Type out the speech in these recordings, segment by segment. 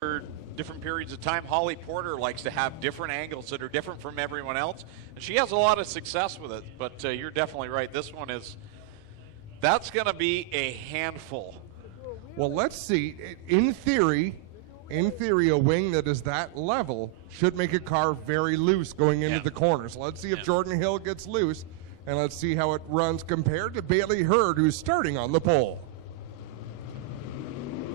for different periods of time. Holly Porter likes to have different angles that are different from everyone else, and she has a lot of success with it. But you're definitely right. This one that's going to be a handful. Well, let's see. In theory, a wing that is that level should make a car very loose going into the corners. Let's see if Jordan Hill gets loose, and let's see how it runs compared to Bailey Hurd, who's starting on the pole.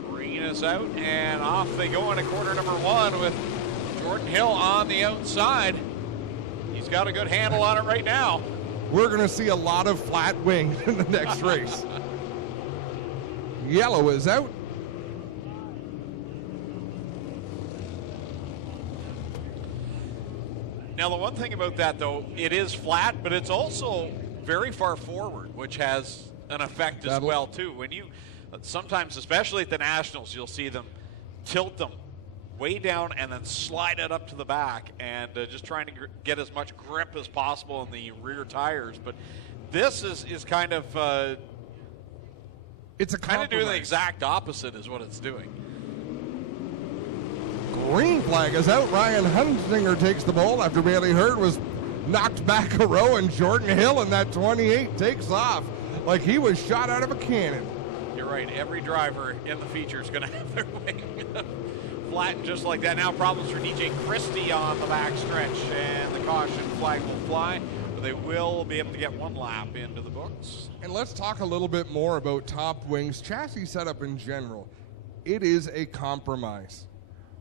Green is out, and off they go into corner number one with Jordan Hill on the outside. He's got a good handle on it right now. We're going to see a lot of flat wings in the next race. Yellow is out. Now, the one thing about that, though, it is flat, but it's also very far forward, which has an effect as well, too. When you sometimes, especially at the Nationals, you'll see them tilt them way down and then slide it up to the back, and just trying to get as much grip as possible in the rear tires. But this is kind of it's a kind of doing the exact opposite is what it's doing. Green flag is out. Ryan Hunsinger takes the pole after Bailey Hurd was knocked back a row, and Jordan Hill in that 28 takes off like he was shot out of a cannon. You're right. Every driver in the feature is going to have their wing flattened just like that. Now problems for DJ Christie on the back stretch, and the caution flag will fly, but they will be able to get one lap into the books. And let's talk a little bit more about top wings chassis setup in general. It is a compromise.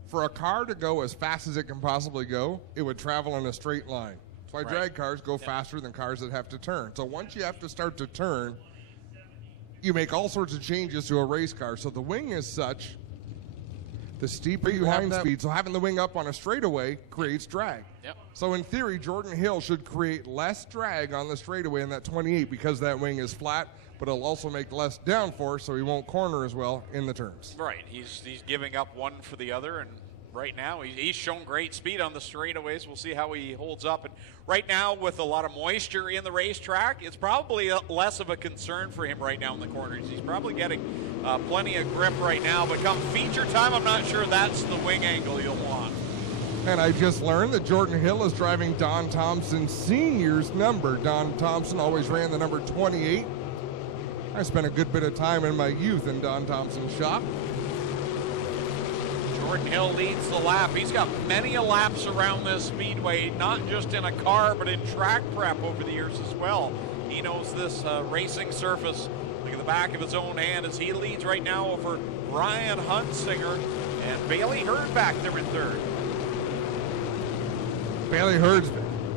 For a car to go as fast as it can possibly go, it would travel in a straight line. That's why drag cars go faster than cars that have to turn. So once you have to start to turn, you make all sorts of changes to a race car. So the wing is such, the steeper you have that speed, so having the wing up on a straightaway creates drag. Yep. So in theory, Jordan Hill should create less drag on the straightaway in that 28 because that wing is flat, but it'll also make less downforce, so he won't corner as well in the turns. Right. He's giving up one for the other, and right now he's shown great speed on the straightaways. We'll see how he holds up. And right now, with a lot of moisture in the racetrack, it's probably less of a concern for him right now in the corners. He's probably getting plenty of grip right now, but come feature time, I'm not sure that's the wing angle you'll want. And I just learned that Jordan Hill is driving Don Thompson Sr.'s number. Don Thompson always ran the number 28. I spent a good bit of time in my youth in Don Thompson's shop. Jordan Hill leads the lap. He's got many laps around this speedway, not just in a car, but in track prep over the years as well. He knows this racing surface like at the back of his own hand as he leads right now over Ryan Hunsinger and Bailey Hurd back there in third. Bailey Hurd's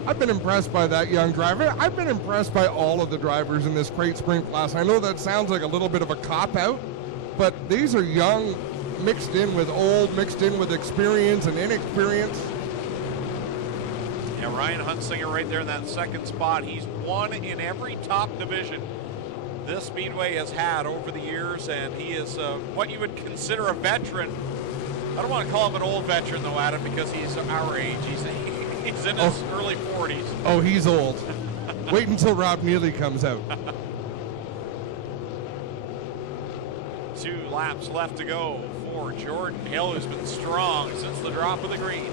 I've been impressed by that young driver. I've been impressed by all of the drivers in this crate sprint class. I know that sounds like a little bit of a cop-out, but these are young, mixed in with old, mixed in with experience and inexperience. Yeah, Ryan Hunsinger right there in that second spot. He's won in every top division this speedway has had over the years, and he is what you would consider a veteran. I don't want to call him an old veteran, though, Adam, because he's our age. He's in his early 40s. Oh, he's old. Wait until Rob Neely comes out. 2 laps left to go for Jordan Hill, who's been strong since the drop of the green.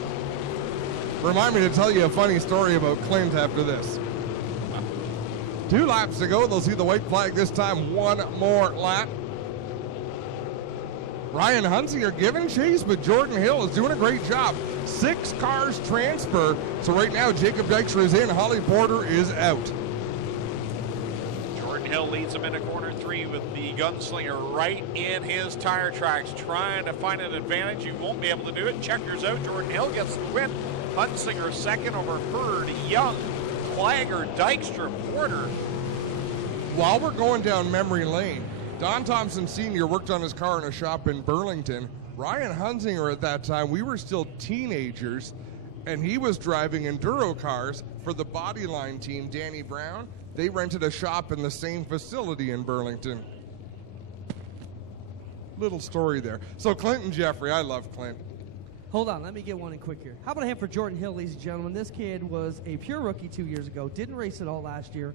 Remind me to tell you a funny story about Clint after this. 2 laps to go. They'll see the white flag this time. 1 more lap. Ryan Hunsinger giving chase, but Jordan Hill is doing a great job. 6 cars transfer. So right now, Jacob Dykstra is in. Holly Porter is out. Jordan Hill leads him into corner 3 with the gunslinger right in his tire tracks, trying to find an advantage. You won't be able to do it. Checkers out. Jordan Hill gets the win. Hunsinger second over Hurd, Young, Flagger, Dykstra, Porter. While we're going down memory lane, Don Thompson Sr. worked on his car in a shop in Burlington. Ryan Hunsinger at that time, we were still teenagers, and he was driving enduro cars for the Bodyline team, Danny Brown. They rented a shop in the same facility in Burlington. Little story there. So Clint and Jeffrey, I love Clint. Hold on, let me get one in quick here. How about a hand for Jordan Hill, ladies and gentlemen? This kid was a pure rookie 2 years ago, didn't race at all last year,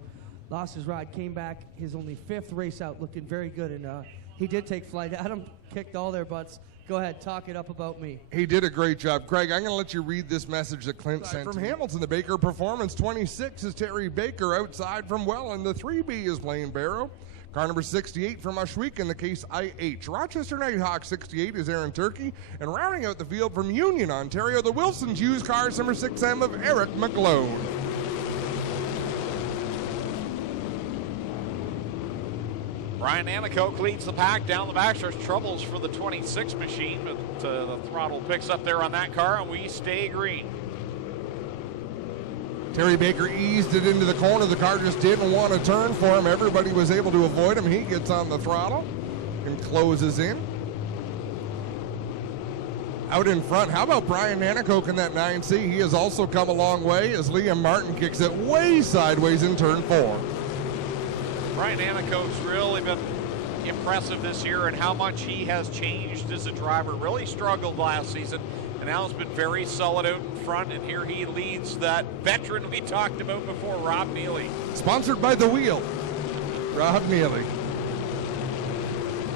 lost his ride, came back, his only 5th race out, looking very good, and he did take flight. Adam kicked all their butts. Go ahead, talk it up about me. He did a great job. Greg, I'm going to let you read this message that Clint sent from Hamilton. The Baker Performance 26 is Terry Baker. Outside from Welland, the 3B is Blaine Barrow. Car number 68 from Ushweek, the case IH. Rochester Nighthawk 68 is Aaron Turkey. And rounding out the field from Union, Ontario, the Wilson's used cars number 6M of Eric McGlone. Brian Anacoke leads the pack down the backstretch. Troubles for the 26 machine, but the throttle picks up there on that car, and we stay green. Terry Baker eased it into the corner. The car just didn't want to turn for him. Everybody was able to avoid him. He gets on the throttle and closes in. Out in front, how about Brian Anacoke in that 9C? He has also come a long way as Liam Martin kicks it way sideways in turn 4. Brian Anacoke's really been impressive this year, and how much he has changed as a driver. Really struggled last season, and now has been very solid out in front, and here he leads that veteran we talked about before, Rob Neely. Sponsored by The Wheel, Rob Neely.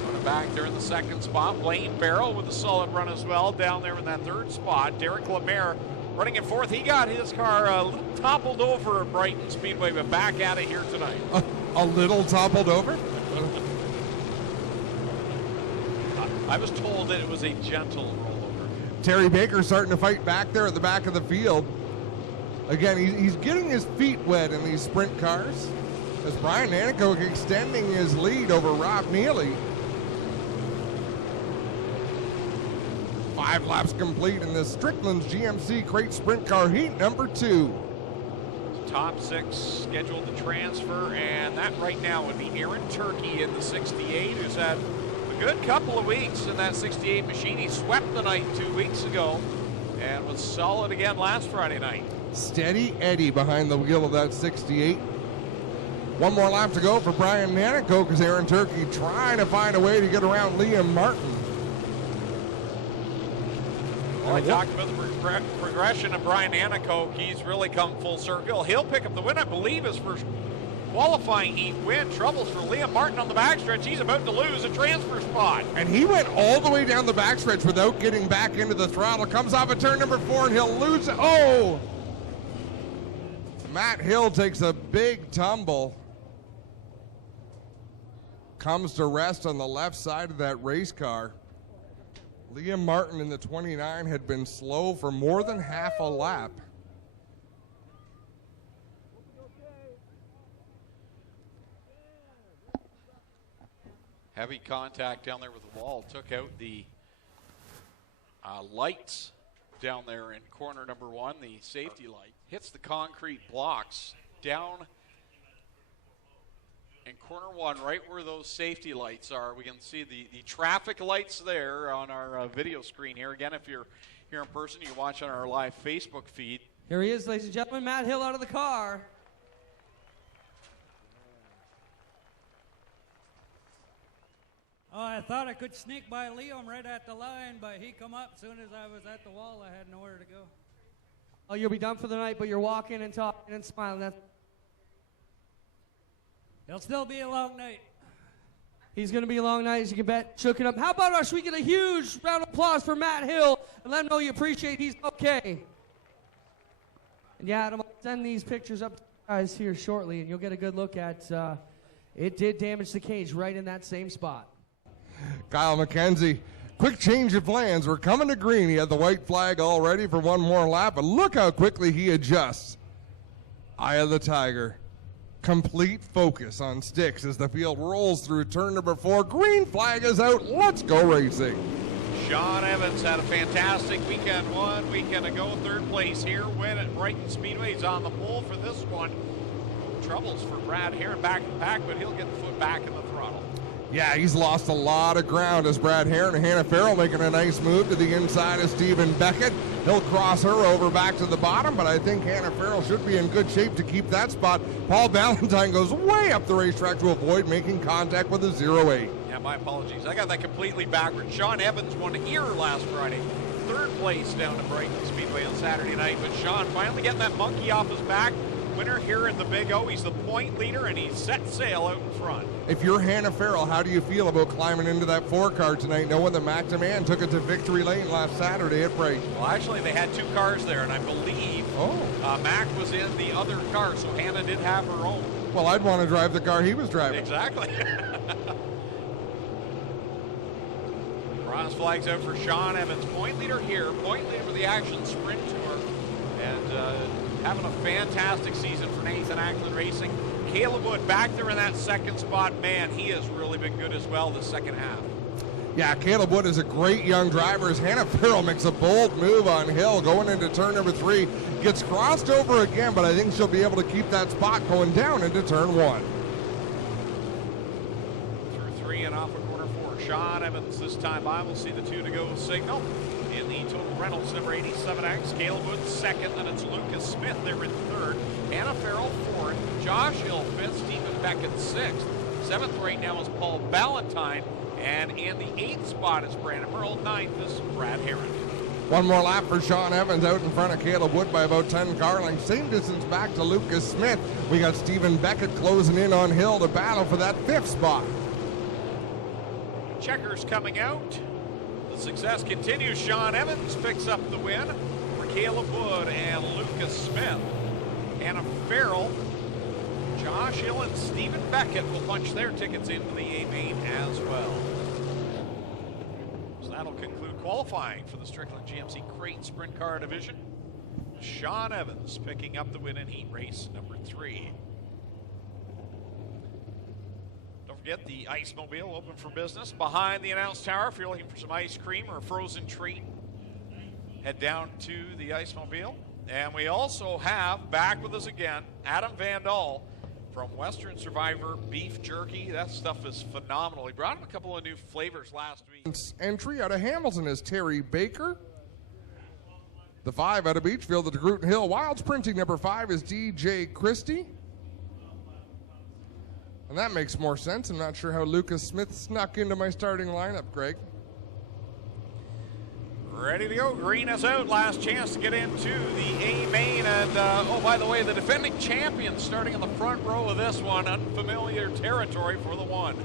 Running back there in the second spot, Blaine Barrow with a solid run as well. Down there in that third spot, Derek Lemaire running in fourth. He got his car a little toppled over at Brighton Speedway, but back at it here tonight. A little toppled over? I was told that it was a gentle rollover. Terry Baker starting to fight back there at the back of the field. Again, he's getting his feet wet in these sprint cars as Brian Anacoke extending his lead over Rob Neely. 5 laps complete in the Stricklands GMC Crate Sprint Car Heat number 2. Top 6 scheduled to transfer, and that right now would be Aaron Turkey in the 68, who's had a good couple of weeks in that 68 machine. He swept the night 2 weeks ago and was solid again last Friday night. Steady Eddie behind the wheel of that 68. One more lap to go for Brian Anacoke as Aaron Turkey trying to find a way to get around Liam Martin. Well, I talked about the progression of Brian Anacoke. He's really come full circle. He'll pick up the win, I believe, his first qualifying heat win. Troubles for Liam Martin on the backstretch. He's about to lose a transfer spot. And he went all the way down the backstretch without getting back into the throttle. Comes off of turn number 4, and he'll lose it. Oh! Matt Hill takes a big tumble. Comes to rest on the left side of that race car. Liam Martin in the 29 had been slow for more than half a lap. Heavy contact down there with the wall. Took out the lights down there in corner number 1, the safety light. Hits the concrete blocks down in corner 1, right where those safety lights are. We can see the traffic lights there on our video screen here. Again, if you're here in person, you can watch on our live Facebook feed. Here he is, ladies and gentlemen, Matt Hill out of the car. Oh, I thought I could sneak by Liam right at the line, but he come up as soon as I was at the wall. I had nowhere to go. Oh, you'll be done for the night, but you're walking and talking and smiling. That's It'll still be a long night. He's going to be a long night, as you can bet. Shook it up. How about us? We get a huge round of applause for Matt Hill and let him know you appreciate he's okay. And yeah, Adam, I'll send these pictures up to you guys here shortly, and you'll get a good look at it did damage the cage right in that same spot. Kyle McKenzie, quick change of plans. We're coming to green. He had the white flag all ready for one more lap, but look how quickly he adjusts. Eye of the Tiger. Complete focus on sticks as the field rolls through turn number 4. Green flag is out. Let's go racing. Sean Evans had a fantastic weekend 1 weekend ago. 3rd place here. Win at Brighton Speedway. He's on the pole for this one. Troubles for Brad Heron back in the pack, but he'll get the foot back in the throttle. Yeah, he's lost a lot of ground as Brad Heron and Hannah Farrell making a nice move to the inside of Stephen Beckett. He'll cross her over back to the bottom, but I think Hannah Farrell should be in good shape to keep that spot. Paul Valentine goes way up the racetrack to avoid making contact with a 0-8. Yeah, my apologies. I got that completely backwards. Sean Evans won here last Friday. 3rd place down at Brighton Speedway on Saturday night, but Sean finally getting that monkey off his back. winner here in the Big O. He's the point leader, and he's set sail out in front. If you're Hannah Farrell, how do you feel about climbing into that 4-car tonight, knowing that Mac DeMann took it to victory lane last Saturday at Brighton? Well, actually, they had 2 cars there, and I believe Mac was in the other car, so Hannah did have her own. Well, I'd want to drive the car he was driving. Exactly. Cross flags out for Sean Evans, point leader here, point leader for the Action Sprint Tour, and having a fantastic season for Nathan Ackland Racing. Caleb Wood back there in that 2nd spot. Man, he has really been good as well the second half. Yeah, Caleb Wood is a great young driver as Hannah Farrell makes a bold move on Hill going into turn number 3. Gets crossed over again, but I think she'll be able to keep that spot going down into turn 1. Through 3 and off a corner 4. Sean Evans this time by. We'll see the 2 to go signal. In the Total Reynolds number 87X, Caleb Wood 2nd, and it's Lucas Smith there in 3rd. Hannah Farrell 4th, Josh Hill 5th, Stephen Beckett 6th. 7th right now is Paul Ballantyne, and in the 8th spot is Brandon Merle. 9th is Brad Herron. One more lap for Sean Evans out in front of Caleb Wood by about 10 car lengths. Same distance back to Lucas Smith. We got Stephen Beckett closing in on Hill to battle for that 5th spot. Checkers coming out. The success continues. Sean Evans picks up the win for Caleb Wood and Lucas Smith. Hannah Farrell, Josh Hill, and Stephen Beckett will punch their tickets into the A-Main as well. So that'll conclude qualifying for the Strickland GMC Crate Sprint Car Division. Sean Evans picking up the win in heat race number 3. Don't forget the Ice Mobile open for business behind the announce tower. If you're looking for some ice cream or a frozen treat, head down to the Ice Mobile. And we also have back with us again Adam Vandal from Western Survivor Beef Jerky. That stuff is phenomenal. He brought him a couple of new flavors last week. Entry out of Hamilton is Terry Baker. The 5 out of Beachfield, the DeGroote Hill Wilds printing number 5 is DJ Christie. And that makes more sense. I'm not sure how Lucas Smith snuck into my starting lineup, Greg. Ready to go. Green is out. Last chance to get into the A-Main. And, oh, by the way, the defending champion starting in the front row of this one. Unfamiliar territory for the 1.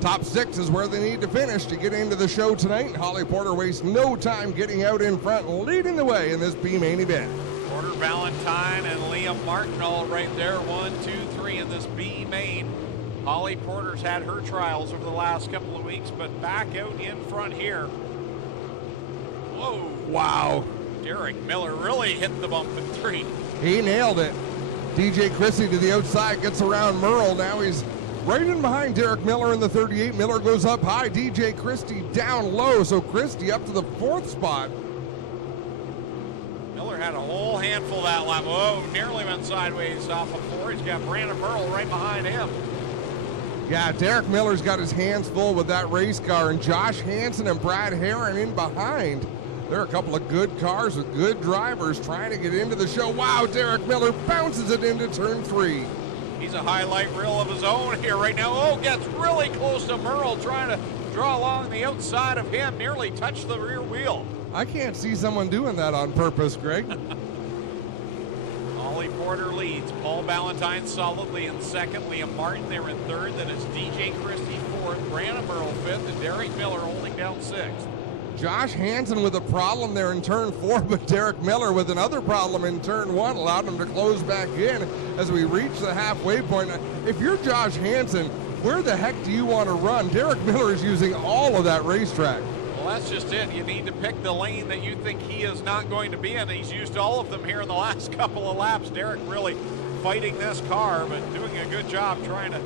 Top 6 is where they need to finish to get into the show tonight. Holly Porter wastes no time getting out in front, leading the way in this B-Main event. Porter Ballantyne and Liam Martin all right there. 1, 2, 3 in this B-Main. Holly Porter's had her trials over the last couple of weeks, but back out in front here. Whoa. Wow. Derek Miller really hit the bump in 3. He nailed it. DJ Christie to the outside, gets around Merle. Now he's right in behind Derek Miller in the 38. Miller goes up high. DJ Christie down low. So Christie up to the 4th spot. Miller had a whole handful that lap. Whoa, nearly went sideways off of 4. He's got Brandon Merle right behind him. Yeah, Derek Miller's got his hands full with that race car, and Josh Hansen and Brad Herron in behind. There are a couple of good cars with good drivers trying to get into the show. Wow, Derek Miller bounces it into turn 3. He's a highlight reel of his own here right now. Oh, gets really close to Merle, trying to draw along the outside of him. Nearly touched the rear wheel. I can't see someone doing that on purpose, Greg. Holly Porter leads. Paul Ballantyne solidly in 2nd. Liam Martin there in 3rd. Then it's DJ Christie 4th. Brandon Merle 5th. And Derek Miller holding down 6th. Josh Hansen with a problem there in turn 4, but Derek Miller with another problem in turn 1 allowed him to close back in as we reach the halfway point. If you're Josh Hansen, where the heck do you want to run? Derek Miller is using all of that racetrack. Well, that's just it. You need to pick the lane that you think he is not going to be in. He's used all of them here in the last couple of laps. Derek really fighting this car, but doing a good job trying to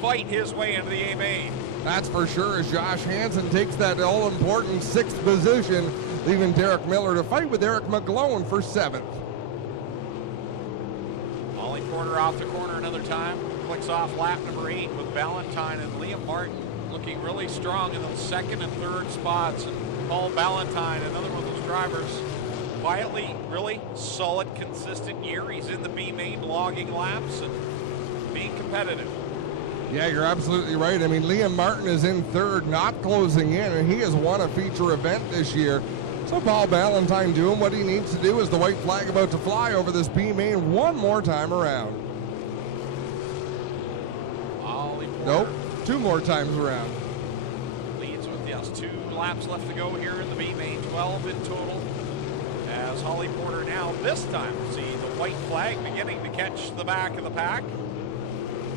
fight his way into the A-Main. That's for sure, as Josh Hansen takes that all-important 6th position, leaving Derek Miller to fight with Eric McGlone for 7th. Holly Porter off the corner another time. Clicks off lap number 8 with Ballantyne and Liam Martin looking really strong in those 2nd and 3rd spots. And Paul Ballantyne, another one of those drivers, quietly, really solid, consistent year. He's in the B-Main logging laps and being competitive. Yeah, you're absolutely right. I mean, Liam Martin is in 3rd, not closing in, and he has won a feature event this year. So Paul Ballantyne doing what he needs to do as the white flag about to fly over this B main one more time around. Nope, 2 more times around. Leads with, yes, 2 laps left to go here in the B main, 12 in total. As Holly Porter now this time will see the white flag beginning to catch the back of the pack.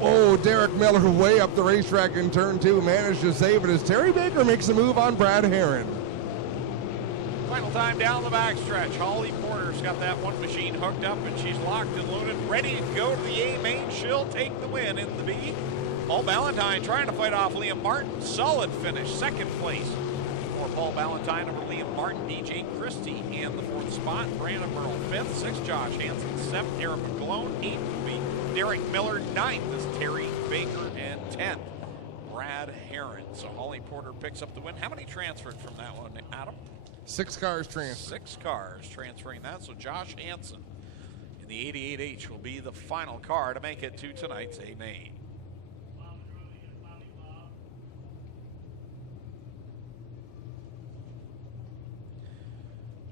Oh, Derek Miller way up the racetrack in turn 2, managed to save it as Terry Baker makes a move on Brad Herron. Final time down the backstretch. Holly Porter's got that one machine hooked up and she's locked and loaded, ready to go to the A main. She'll take the win in the B. Paul Ballantyne trying to fight off Liam Martin. Solid finish, 2nd place for Paul Ballantyne over Liam Martin. DJ Christie in the 4th spot. Brandon Merle 5th. 6th, Josh Hansen 7th. Eric McGlone 8th will be Derek Miller. 9th is Terry Baker. And 10th, Brad Herron. So Holly Porter picks up the win. How many transferred from that one, Adam? 6 cars transferred. 6 cars transferring that. So Josh Hansen in the 88H will be the final car to make it to tonight's A main.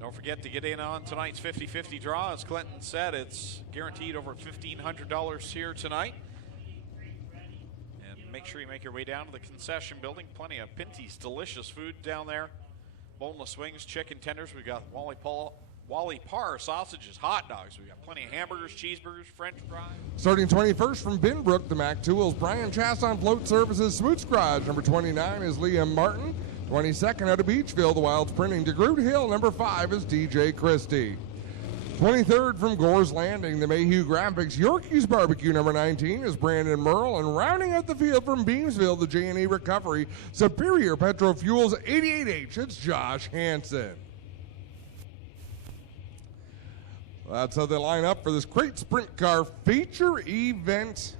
Don't forget to get in on tonight's 50-50 draw. As Clinton said, it's guaranteed over $1,500 here tonight. And make sure you make your way down to the concession building. Plenty of Pinty's delicious food down there. Boneless wings, chicken tenders. We've got Wally Parr sausages, hot dogs. We've got plenty of hamburgers, cheeseburgers, French fries. Starting 21st from Binbrook, the Mac Tools, Brian Chasson Float Services, Smoots Garage. Number 29 is Liam Martin. 22nd out of Beachville, the Wilds Printing. DeGroot Hill, number 5 is DJ Christie. 23rd from Gore's Landing, the Mayhew Graphics. Yorkie's Barbecue, number 19 is Brandon Merle. And rounding out the field from Beamsville, the J&E Recovery, Superior Petro Fuels 88H, it's Josh Hansen. That's how they line up for this Crate Sprint Car feature event.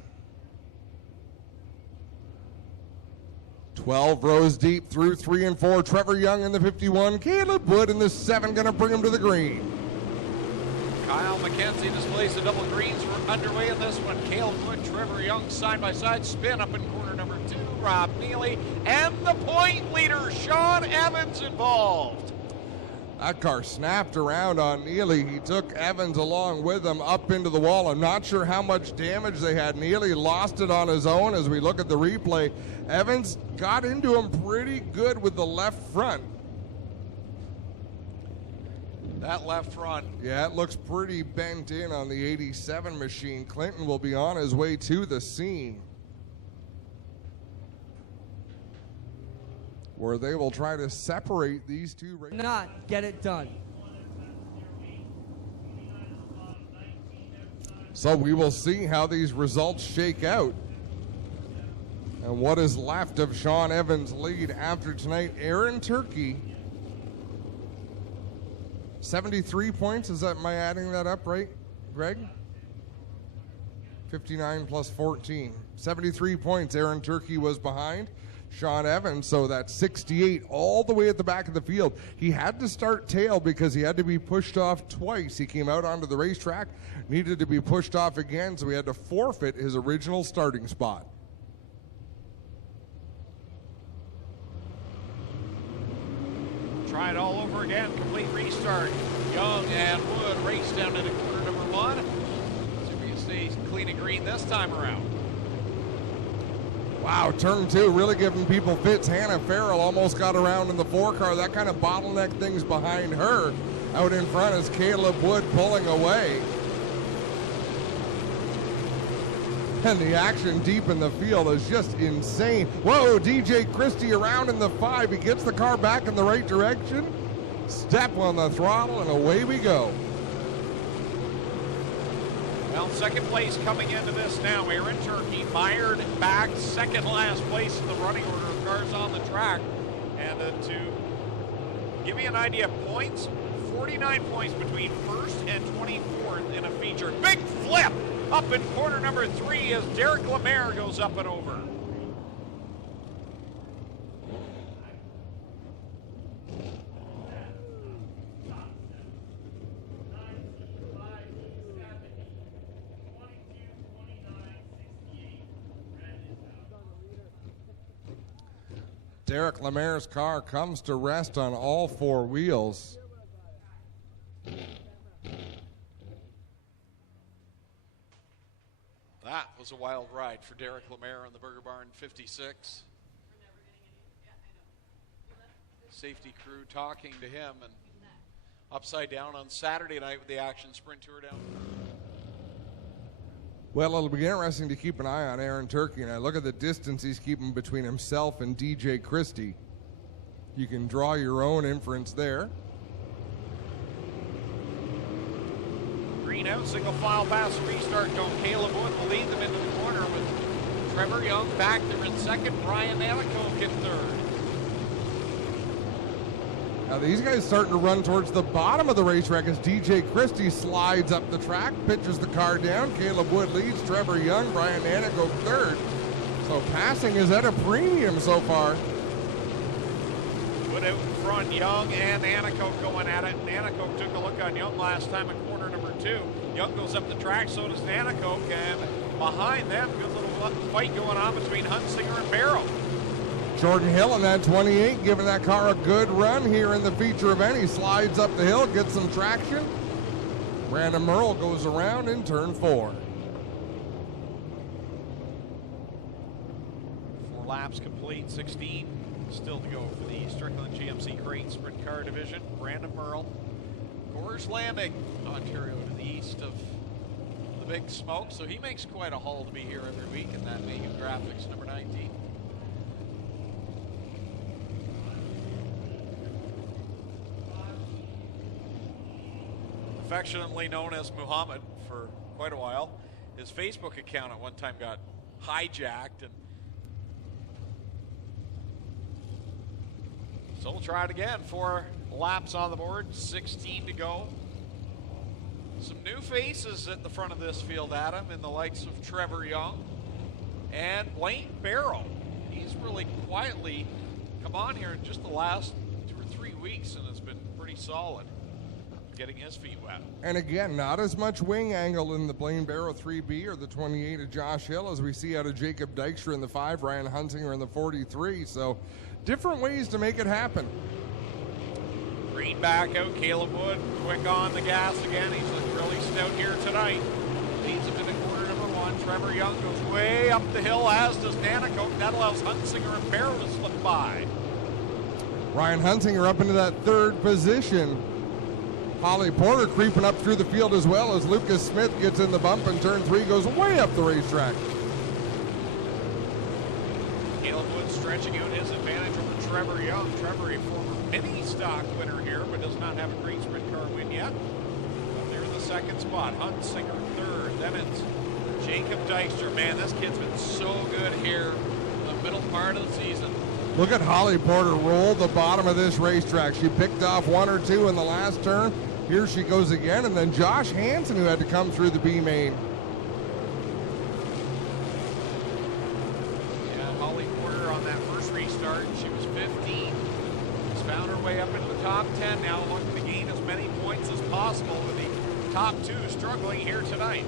12 rows deep through 3 and 4. Trevor Young in the 51. Caleb Wood in the 7, going to bring him to the green. Kyle McKenzie displays the double greens. We're underway in this one. Caleb Wood, Trevor Young side by side. Spin up in corner number 2. Rob Neely and the point leader, Sean Evans, involved. That car snapped around on Neely. He took Evans along with him up into the wall. I'm not sure how much damage they had. Neely lost it on his own as we look at the replay. Evans got into him pretty good with the left front. That left front. Yeah, it looks pretty bent in on the 87 machine. Clinton will be on his way to the scene, where they will try to separate these two. Not get it done. So we will see how these results shake out. And what is left of Sean Evans' lead after tonight. Aaron Turkey, 73 points. Is that, am I adding that up right, Greg? 59 plus 14. 73 points Aaron Turkey was behind Sean Evans, so that's 68 all the way at the back of the field. He had to start tail because he had to be pushed off twice. He came out onto the racetrack, needed to be pushed off again, so he had to forfeit his original starting spot. Try it all over again. Complete restart. Young and Wood race down into corner number 1. See if he stays clean and green this time around. Wow, turn 2 really giving people fits. Hannah Farrell almost got around in the 4 car. That kind of bottleneck things behind her. Out in front is Caleb Wood pulling away. And the action deep in the field is just insane. Whoa, DJ Christie around in the 5. He gets the car back in the right direction. Step on the throttle, and away we go. Well, second place coming into this now. Aaron Turkey mired back, second last place in the running order of cars on the track. And to give you an idea of points, 49 points between first and 24th in a feature. Big flip up in corner number 3 as Derek Lemaire goes up and over. Derek Lemaire's car comes to rest on all 4 wheels. was a wild ride for Derek Lemaire on the Burger Barn 56. Safety crew talking to him, and upside down on Saturday night with the Action Sprint Tour down. Well, it'll be interesting to keep an eye on Aaron Turkey, and I look at the distance he's keeping between himself and DJ Christie. You can draw your own inference there. Green out, single file pass, restart going. Caleb Wood will lead them into the corner with Trevor Young back there in second. Brian Anacove in third. Now these guys starting to run towards the bottom of the racetrack as DJ Christie slides up the track, pitches the car down. Caleb Wood leads, Trevor Young, Brian Anacove third. So passing is at a premium so far. Wood out in front, Young and Anacove going at it. And Anacove took a look on Young last time at corner number 2. Young goes up the track, so does Anacove. And behind them, good little fight going on between Hunsinger and Barrow. Jordan Hill in that 28, giving that car a good run here in the feature event. He slides up the hill, gets some traction. Brandon Merle goes around in turn 4. 4 laps complete, 16 still to go for the Strickland GMC Crate Sprint Car Division. Brandon Merle, Coors Landing, Ontario to the east of the Big Smoke, so he makes quite a haul to be here every week in that Vegan Graphics number 19. Affectionately known as Muhammad for quite a while. His Facebook account at one time got hijacked, and so we'll try it again. 4 laps on the board, 16 to go. Some new faces at the front of this field, Adam, in the likes of Trevor Young and Blaine Barrow. He's really quietly come on here in just the last 2 or 3 weeks and has been pretty solid, getting his feet wet. And again, not as much wing angle in the Blaine Barrow 3B or the 28 of Josh Hill as we see out of Jacob Dykstra in the 5, Ryan Hunsinger in the 43. So different ways to make it happen. Green back out, Caleb Wood quick on the gas again. He's looked really stout here tonight. Leads him into corner number 1. Trevor Young goes way up the hill, as does Nanacoke. That allows Hunsinger and Barrow to slip by. Ryan Hunsinger up into that 3rd position. Holly Porter creeping up through the field as well as Lucas Smith gets in the bump, and turn 3 goes way up the racetrack. Caleb Wood stretching out his advantage over Trevor Young. Trevor, a former mini stock winner here, but does not have a great sprint car win yet. Up there in the 2nd spot, Hunsinger 3rd. Then it's Jacob Dykstra. Man, this kid's been so good here in the middle part of the season. Look at Holly Porter roll the bottom of this racetrack. She picked off 1 or 2 in the last turn. Here she goes again, and then Josh Hansen, who had to come through the B main. Yeah, Holly Porter on that first restart, she was 15. She's found her way up into the top 10 now, looking to gain as many points as possible, with the top 2 struggling here tonight.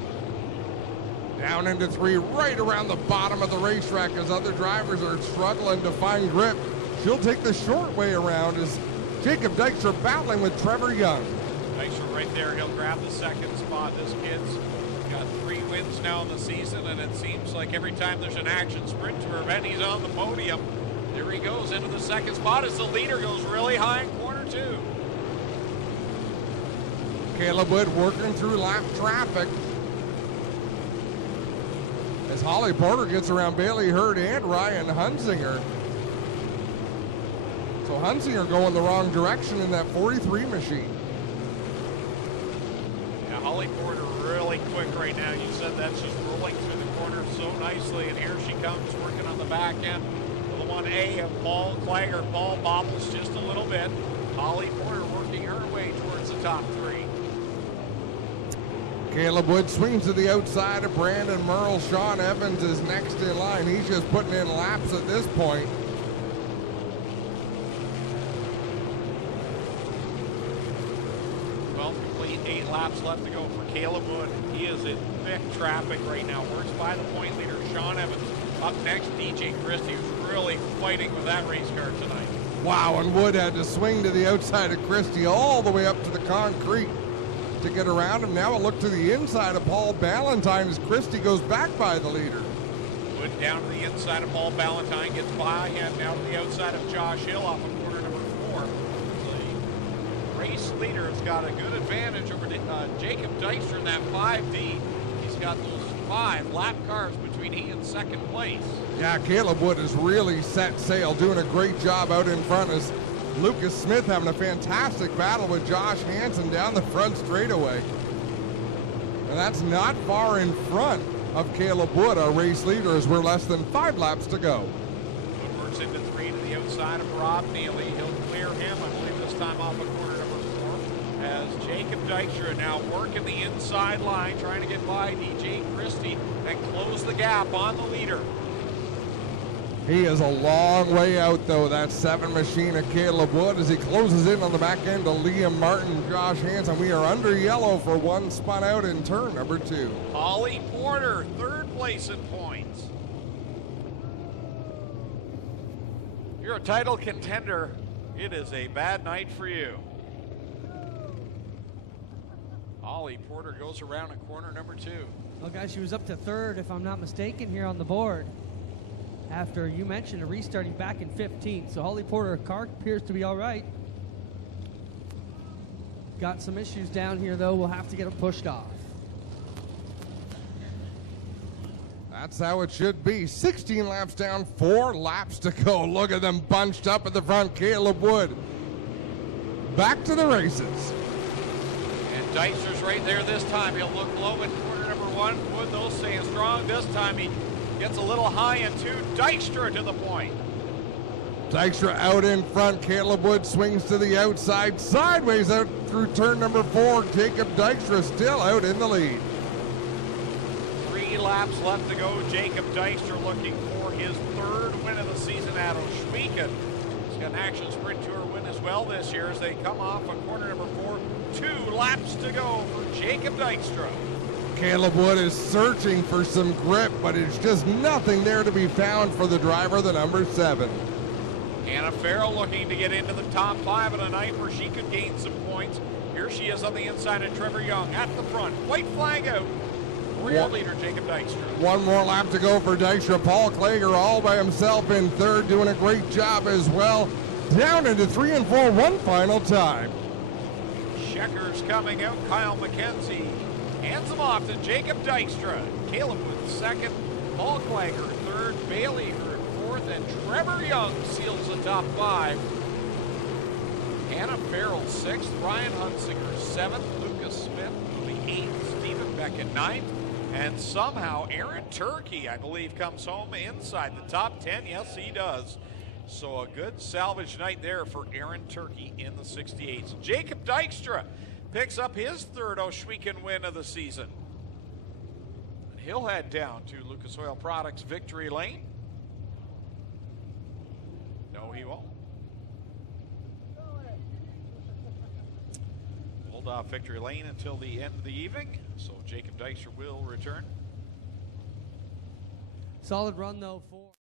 Down into 3, right around the bottom of the racetrack as other drivers are struggling to find grip. She'll take the short way around as Jacob Dykstra battling with Trevor Young. Dykstra right there, he'll grab the 2nd spot. This kid's got 3 wins now in the season, and it seems like every time there's an Action Sprint Tour event, he's on the podium. There he goes into the 2nd spot as the leader goes really high in corner 2. Caleb Wood working through lap traffic as Holly Porter gets around Bailey Hurd and Ryan Hunsinger. So Hunsinger going the wrong direction in that 43 machine. Yeah, Holly Porter really quick right now. You said that's just rolling through the corner so nicely, and here she comes working on the back end. The 1A of Paul Clagger. Paul bobbles just a little bit. Holly Porter working her way towards the top 3. Caleb Wood swings to the outside of Brandon Merle. Sean Evans is next in line. He's just putting in laps at this point. Well, complete 8 laps left to go for Caleb Wood. He is in thick traffic right now. Works by the point leader, Sean Evans. Up next, DJ Christie, who's really fighting with that race car tonight. Wow, and Wood had to swing to the outside of Christie all the way up to the concrete. to get around him. Now a look to the inside of Paul Ballantyne as Christie goes back by the leader. Wood down to the inside of Paul Ballantyne, gets by him, now to the outside of Josh Hill off of corner number 4. The race leader has got a good advantage over Jacob Dykstra in that 5D. He's got those 5 lap cars between he and second place. Yeah, Caleb Wood has really set sail, doing a great job out in front as Lucas Smith having a fantastic battle with Josh Hansen down the front straightaway. And that's not far in front of Caleb Wood, our race leader, as we're less than 5 laps to go. Wood works into 3 to the outside of Rob Neely. He'll clear him, I believe this time off of corner number 4. As Jacob Dykstra now working the inside line, trying to get by DJ Christie and close the gap on the leader. He is a long way out, though, that 7 machine of Caleb Wood, as he closes in on the back end of Liam Martin, Josh Hansen. We are under yellow for 1 spun out in turn number 2. Holly Porter, 3rd place in points. You're a title contender. It is a bad night for you. Holly Porter goes around in corner number 2. Well, guys, she was up to 3rd, if I'm not mistaken, here on the board. After you mentioned restarting back in 15th. So Holly Porter, car appears to be all right. Got some issues down here, though. We'll have to get them pushed off. That's how it should be. 16 laps down, 4 laps to go. Look at them bunched up at the front. Caleb Wood back to the races. And Dykstra's right there this time. He'll look low in corner number 1. Wood, though, staying strong this time. He gets a little high in 2. Dykstra to the point. Dykstra out in front. Caleb Wood swings to the outside. Sideways out through turn number 4. Jacob Dykstra still out in the lead. 3 laps left to go. Jacob Dykstra looking for his 3rd win of the season at Ohsweken. He's got an Action Sprint Tour win as well this year as they come off on corner number 4. 2 laps to go for Jacob Dykstra. Caleb Wood is searching for some grip, but it's just nothing there to be found for the driver, the number 7. Anna Farrell looking to get into the top 5 at a night where she could gain some points. Here she is on the inside of Trevor Young at the front. White flag out. Rear leader Jacob Dykstra. 1 more lap to go for Dykstra. Paul Klager all by himself in 3rd, doing a great job as well. Down into 3 and 4, 1 final time. Checkers coming out. Kyle McKenzie hands them off to Jacob Dykstra. Caleb Wood 2nd, Paul Klager 3rd, Bailey Hurd 4th, and Trevor Young seals the top 5. Anna Farrell 6th, Ryan Hunsinger 7th, Lucas Smith the 8th, Stephen Beckett 9th, and somehow Aaron Turkey, I believe, comes home inside the top 10. Yes, he does. So a good salvage night there for Aaron Turkey in the 68s. Jacob Dykstra picks up his 3rd Ohsweken win of the season. And he'll head down to Lucas Oil Products Victory Lane. No, he won't. Hold off Victory Lane until the end of the evening. So Jacob Dykstra will return. Solid run, though, for